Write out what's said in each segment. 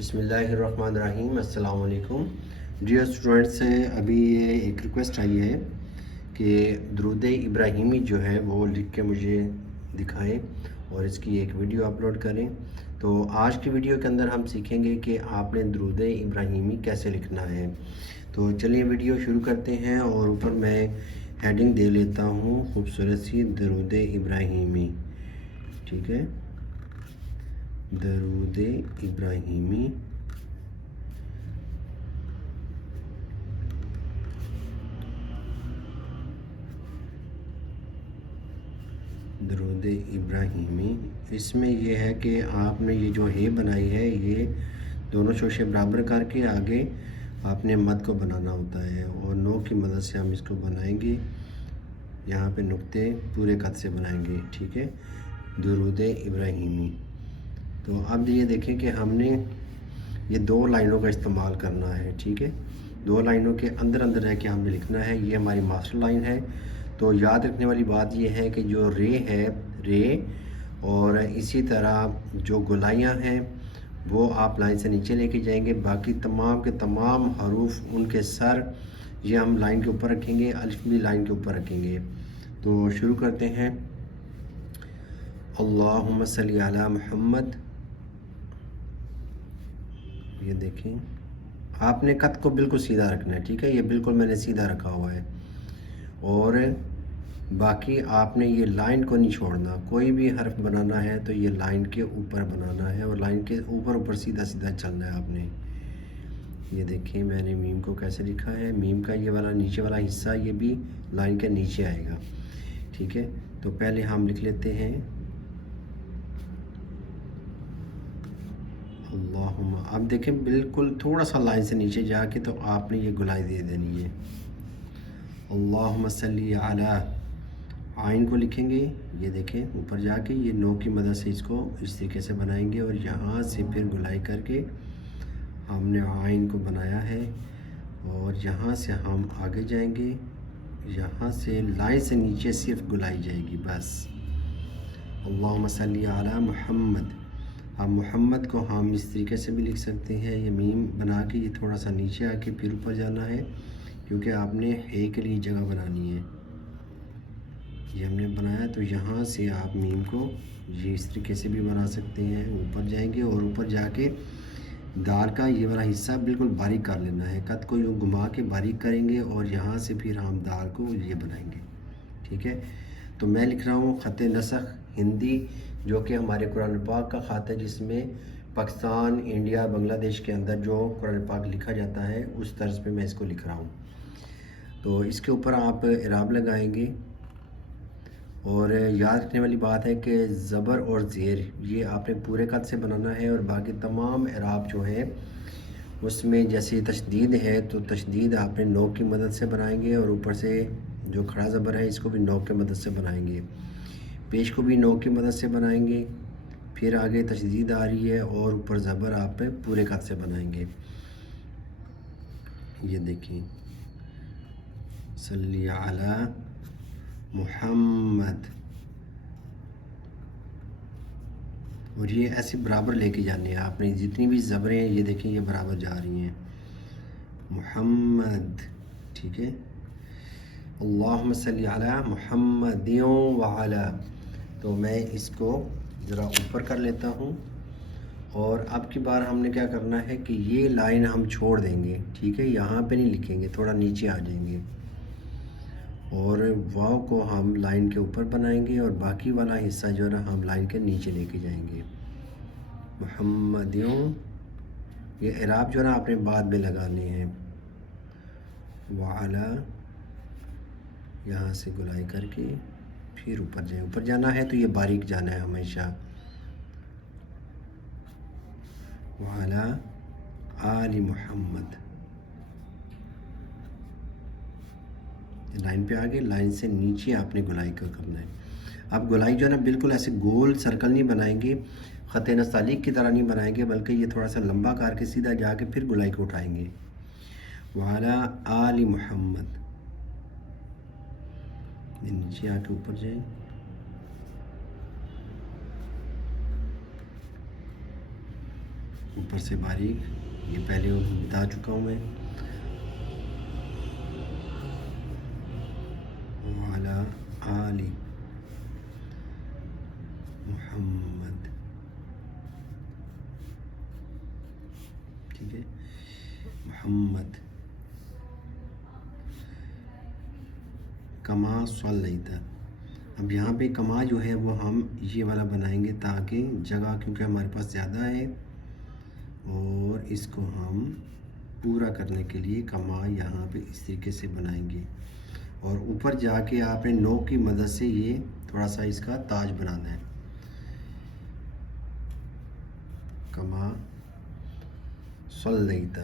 بسم اللہ الرحمن الرحیم۔ السلام علیکم ڈیئر اسٹوڈنٹس، ابھی یہ ایک ریکویسٹ آئی ہے کہ درود ابراہیمی جو ہے وہ لکھ کے مجھے دکھائیں اور اس کی ایک ویڈیو اپلوڈ کریں۔ تو آج کی ویڈیو کے اندر ہم سیکھیں گے کہ آپ نے درود ابراہیمی کیسے لکھنا ہے۔ تو چلیے ویڈیو شروع کرتے ہیں، اور اوپر میں ہیڈنگ دے لیتا ہوں خوبصورت سی درود ابراہیمی، ٹھیک ہے، درود ابراہیمی۔ درود ابراہیمی، اس میں یہ ہے کہ آپ نے یہ جو ہے بنائی ہے، یہ دونوں شوشے برابر کر کے آگے آپ نے مد کو بنانا ہوتا ہے، اور نو کی مدد سے ہم اس کو بنائیں گے۔ یہاں پہ نقطے پورے قد سے بنائیں گے، ٹھیک ہے، درود ابراہیمی۔ تو اب یہ دیکھیں کہ ہم نے یہ دو لائنوں کا استعمال کرنا ہے، ٹھیک ہے، دو لائنوں کے اندر اندر رہ کے ہم نے لکھنا ہے۔ یہ ہماری ماسٹر لائن ہے۔ تو یاد رکھنے والی بات یہ ہے کہ جو رے ہے، رے، اور اسی طرح جو گولائیاں ہیں وہ آپ لائن سے نیچے لے کے جائیں گے، باقی تمام کے تمام حروف ان کے سر یہ ہم لائن کے اوپر رکھیں گے، الف بھی لائن کے اوپر رکھیں گے۔ تو شروع کرتے ہیں۔ اللہم صلی علی محمد۔ یہ دیکھیں، آپ نے قط کو بالکل سیدھا رکھنا ہے، ٹھیک ہے، یہ بالکل میں نے سیدھا رکھا ہوا ہے، اور باقی آپ نے یہ لائن کو نہیں چھوڑنا۔ کوئی بھی حرف بنانا ہے تو یہ لائن کے اوپر بنانا ہے، اور لائن کے اوپر سیدھا سیدھا چلنا ہے آپ نے۔ یہ دیکھیں میں نے میم کو کیسے لکھا ہے، میم کا یہ والا نیچے والا حصہ یہ بھی لائن کے نیچے آئے گا، ٹھیک ہے۔ تو پہلے ہم لکھ لیتے ہیں اللہم۔ اب دیکھیں بالکل تھوڑا سا لائن سے نیچے جا کے تو آپ نے یہ گلائی دے دینی ہے۔ اللہم صلی علی، آئین کو لکھیں گے، یہ دیکھیں اوپر جا کے یہ نو کی مدد سے اس کو اس طریقے سے بنائیں گے، اور یہاں سے پھر گلائی کر کے ہم نے آئین کو بنایا ہے، اور یہاں سے ہم آگے جائیں گے، یہاں سے لائن سے نیچے صرف گلائی جائے گی بس۔ اللہم صلی علی محمد۔ اب محمد کو ہم اس طریقے سے بھی لکھ سکتے ہیں، یہ میم بنا کے یہ تھوڑا سا نیچے آ کے پھر اوپر جانا ہے، کیونکہ آپ نے ہے کے لیے جگہ بنانی ہے۔ یہ ہم نے بنایا، تو یہاں سے آپ میم کو یہ اس طریقے سے بھی بنا سکتے ہیں، اوپر جائیں گے اور اوپر جا کے دال کا یہ والا حصہ بالکل باریک کر لینا ہے، قط کو یوں گھما کے باریک کریں گے، اور یہاں سے پھر ہم دال کو یہ بنائیں گے، ٹھیک ہے۔ تو میں لکھ رہا ہوں خط نسخ ہندی، جو کہ ہمارے قرآن پاک کا خط ہے، جس میں پاکستان، انڈیا، بنگلہ دیش کے اندر جو قرآن پاک لکھا جاتا ہے اس طرز پہ میں اس کو لکھ رہا ہوں۔ تو اس کے اوپر آپ اعراب لگائیں گے، اور یاد رکھنے والی بات ہے کہ زبر اور زیر یہ آپ نے پورے قد سے بنانا ہے، اور باقی تمام اعراب جو ہیں اس میں جیسے تشدید ہے تو تشدید آپ نے نو کی مدد سے بنائیں گے، اور اوپر سے جو کھڑا زبر ہے اس کو بھی نو کی مدد سے بنائیں گے، پیش کو بھی نو کی مدد سے بنائیں گے، پھر آگے تشدید آ رہی ہے اور اوپر زبر آپ پورے قد سے بنائیں گے۔ یہ دیکھیں صلی علی محمد، اور یہ ایسے برابر لے کے جانے ہیں آپ نے، جتنی بھی زبریں ہیں یہ دیکھیں یہ برابر جا رہی ہیں، محمد، ٹھیک ہے۔ اللہم صلی علی محمد وعلی۔ تو میں اس کو ذرا اوپر کر لیتا ہوں، اور اب کی بار ہم نے کیا کرنا ہے کہ یہ لائن ہم چھوڑ دیں گے، ٹھیک ہے، یہاں پہ نہیں لکھیں گے، تھوڑا نیچے آ جائیں گے، اور واو کو ہم لائن کے اوپر بنائیں گے، اور باقی والا حصہ جو ہے نا ہم لائن کے نیچے لے کے جائیں گے۔ محمدیوں، یہ اعراب جو ہے نا آپ نے بعد میں لگانے ہیں، وعلا، یہاں سے گلائی کر کے پھر اوپر جائیں، اوپر جانا ہے تو یہ باریک جانا ہے ہمیشہ، وعلا آل محمد، لائن پہ آگے لائن سے نیچے آپ نے گلائی کا کرنا ہے۔ اب گلائی جو ہے نا بالکل ایسے گول سرکل نہیں بنائیں گے، خط نستعلیق کی طرح نہیں بنائیں گے، بلکہ یہ تھوڑا سا لمبا کر کے سیدھا جا کے پھر گلائی کو اٹھائیں گے، وعلا آل محمد، نیچے آ کے اوپر جائیں، اوپر سے باریک، یہ پہلے بتا چکا ہوں میں. وعلی آل محمد، ٹھیک ہے، محمد کما صلیت. اب یہاں پہ کما جو ہے وہ ہم یہ والا بنائیں گے تاکہ جگہ کیونکہ ہمارے پاس زیادہ ہے، اور اس کو ہم پورا کرنے کے لیے کما یہاں پہ اس طریقے سے بنائیں گے. اور اوپر جا کے آپ نے نوک کی مدد سے یہ تھوڑا سا اس کا تاج بنانا ہے. کما صلیت،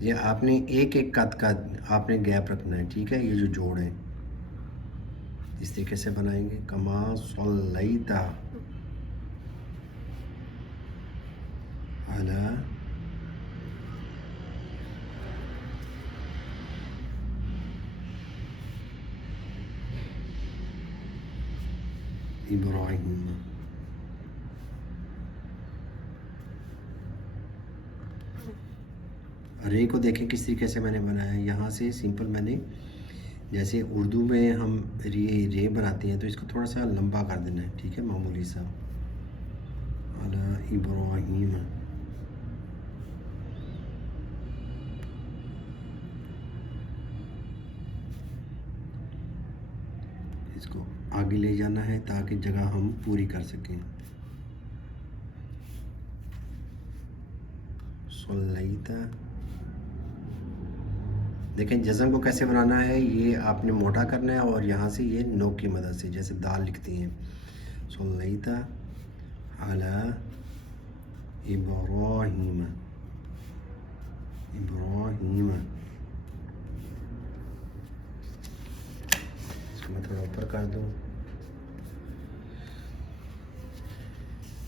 یہ آپ نے ایک ایک قد کا آپ نے گیپ رکھنا ہے، ٹھیک ہے. یہ جو جوڑ ہے اس طریقے سے بنائیں گے. کما صلیت علی ابراہیم. رے کو دیکھیں کس طریقے سے میں نے بنایا ہے. یہاں سے سمپل میں نے جیسے اردو میں ہم رے بناتے ہیں تو اس کو تھوڑا سا لمبا کر دینا ہے، ٹھیک ہے، معمولی سا. علی ابراہیم، اس کو آگے لے جانا ہے تاکہ جگہ ہم پوری کر سکیں. صلیت، دیکھیں جزم کو کیسے بنانا ہے، یہ آپ نے موٹا کرنا ہے اور یہاں سے یہ نوک کی مدد سے جیسے دال لکھتی ہیں. صلیت علی ابراہیم، ابراہیم. اس کو میں تھوڑا اوپر کر دوں،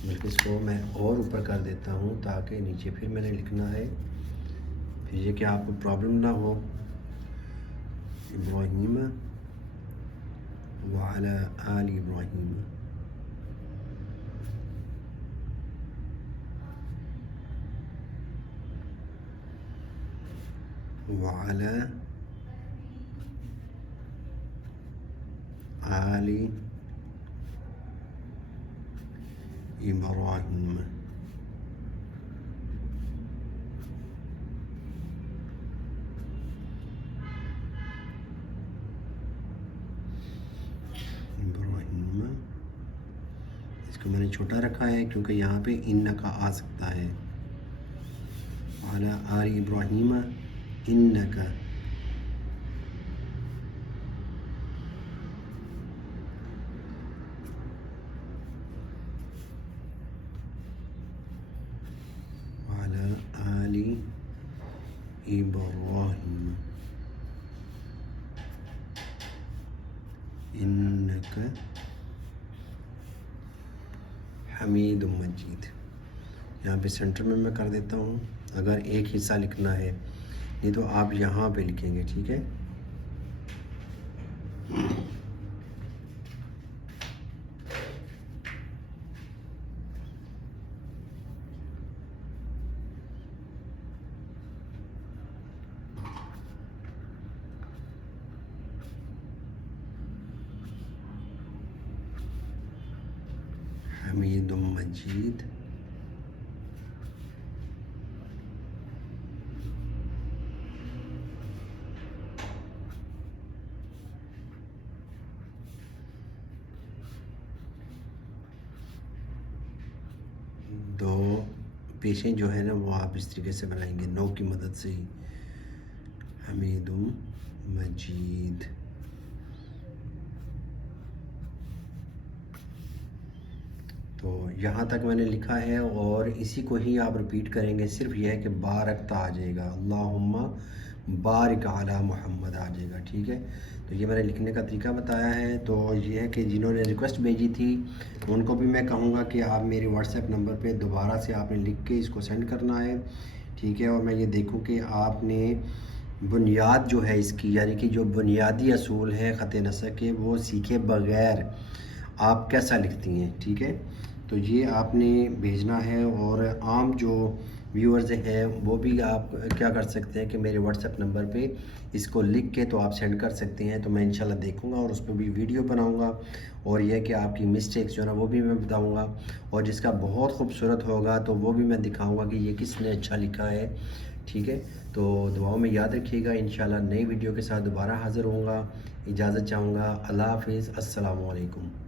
بلکہ اس کو میں اور اوپر کر دیتا ہوں تاکہ نیچے پھر میں نے لکھنا ہے، پھر یہ کہ آپ کو پرابلم نہ ہو. ابراہیم وعلی آل ابراہیم. وعلی آل ابراہیم. ابراہیم، اس کو میں نے چھوٹا رکھا ہے کیونکہ یہاں پہ ان کا آ سکتا ہے. وعلی آل ابراہیم انکا، وعلی آل ابراہیم انکا حمید مجید. یہاں پہ سینٹر میں کر دیتا ہوں، اگر ایک حصہ لکھنا ہے نہیں تو آپ یہاں پہ لکھیں گے، ٹھیک ہے. حمید مجید. دو پیشیں جو ہے نا وہ آپ اس طریقے سے بنائیں گے نوک کی مدد سے ہی. حمید مجید. تو یہاں تک میں نے لکھا ہے اور اسی کو ہی آپ رپیٹ کریں گے. صرف یہ ہے کہ بارکتا آ جائے گا، اللہم بارک علی محمد آ جائے گا، ٹھیک ہے. تو یہ میں نے لکھنے کا طریقہ بتایا ہے. تو یہ ہے کہ جنہوں نے ریکویسٹ بھیجی تھی ان کو بھی میں کہوں گا کہ آپ میرے واٹس ایپ نمبر پہ دوبارہ سے آپ نے لکھ کے اس کو سینڈ کرنا ہے، ٹھیک ہے. اور میں یہ دیکھوں کہ آپ نے بنیاد جو ہے اس کی، یعنی کہ جو بنیادی اصول ہیں خط نسق کے، وہ سیکھے بغیر آپ کیسا لکھتی ہیں، ٹھیک ہے؟ تو یہ آپ نے بھیجنا ہے، اور عام جو ویورز ہیں وہ بھی آپ کیا کر سکتے ہیں کہ میرے واٹس ایپ نمبر پہ اس کو لکھ کے تو آپ سینڈ کر سکتے ہیں، تو میں انشاءاللہ دیکھوں گا اور اس پہ بھی ویڈیو بناؤں گا، اور یہ کہ آپ کی مسٹیکس جو ہے نا وہ بھی میں بتاؤں گا، اور جس کا بہت خوبصورت ہوگا تو وہ بھی میں دکھاؤں گا کہ یہ کس نے اچھا لکھا ہے، ٹھیک ہے؟ تو دعاؤں میں یاد رکھیے گا، انشاءاللہ نئی ویڈیو کے ساتھ دوبارہ حاضر ہوں گا، اجازت چاہوں گا، اللہ حافظ، السلام علیکم۔